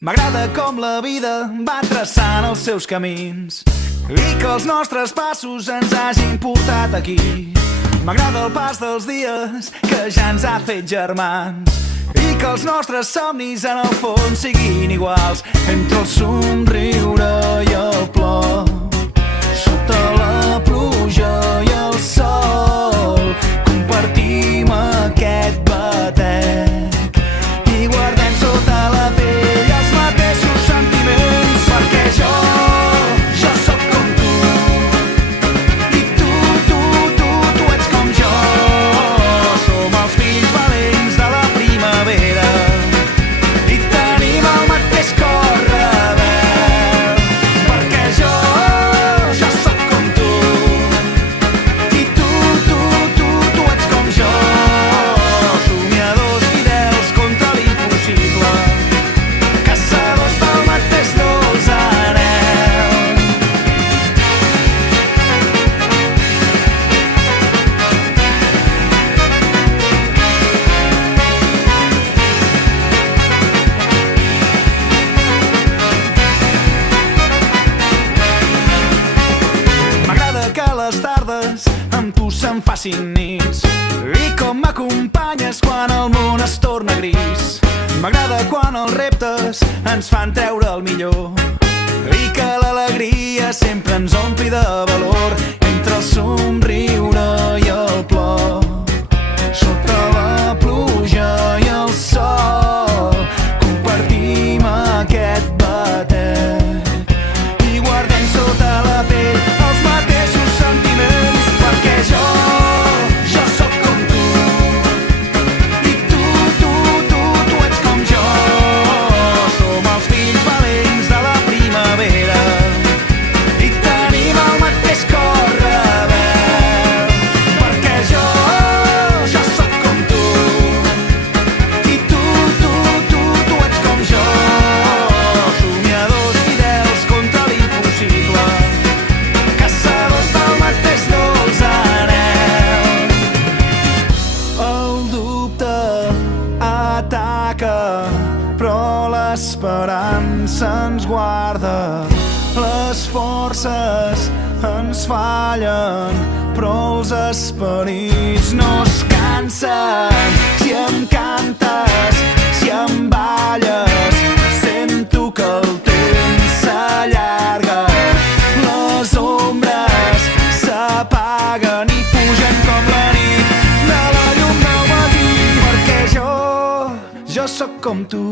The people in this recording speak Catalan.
M'agrada com la vida va traçant els seus camins i que els nostres passos ens hagin portat aquí. M'agrada el pas dels dies que ja ens ha fet germans i que els nostres somnis en el fons siguin iguals entre el somriure i el plor, sota la pluja i el sol. Compartim aquest batec i guardem sota la pell els mateixos sentiments, perquè jo sóc com tu i tu ets com jo. Som els fills valents de la primavera i tenim el mateix cor rebel, perquè jo sóc com tu i tu ets com jo. Somiadors fidels contra l'impossible, caçadors del mateix dolç anhel. M'agrada que les tardes amb tu se'n facin nits i com m'acompanyes quan el món es torna gris. M'agrada quan els reptes ens fan treure el millor i que l'alegria sempre ens ompli de valor entre el somriure i el plor, sota la pluja i el sol. Compartim aquest batec i guardem sota la pell els mateixos sentiments, perquè jo sóc com tu i tu ets com jo. Som els fills valents de la primavera i tenim el mateix cor rebel, perquè jo sóc com tu i tu ets com jo. Somiadors fidels contra l'impossible, caçadors del mateix dolç anhel. El dubte ataca, però l'esperança ens guarda. Les forces ens fallen, però els esperits no es cansen. Si em cantes, si em balles, sento que el temps s'allarga. Les ombres s'apaguen i fugen com la nit de la llum del matí, perquè jo sóc com tu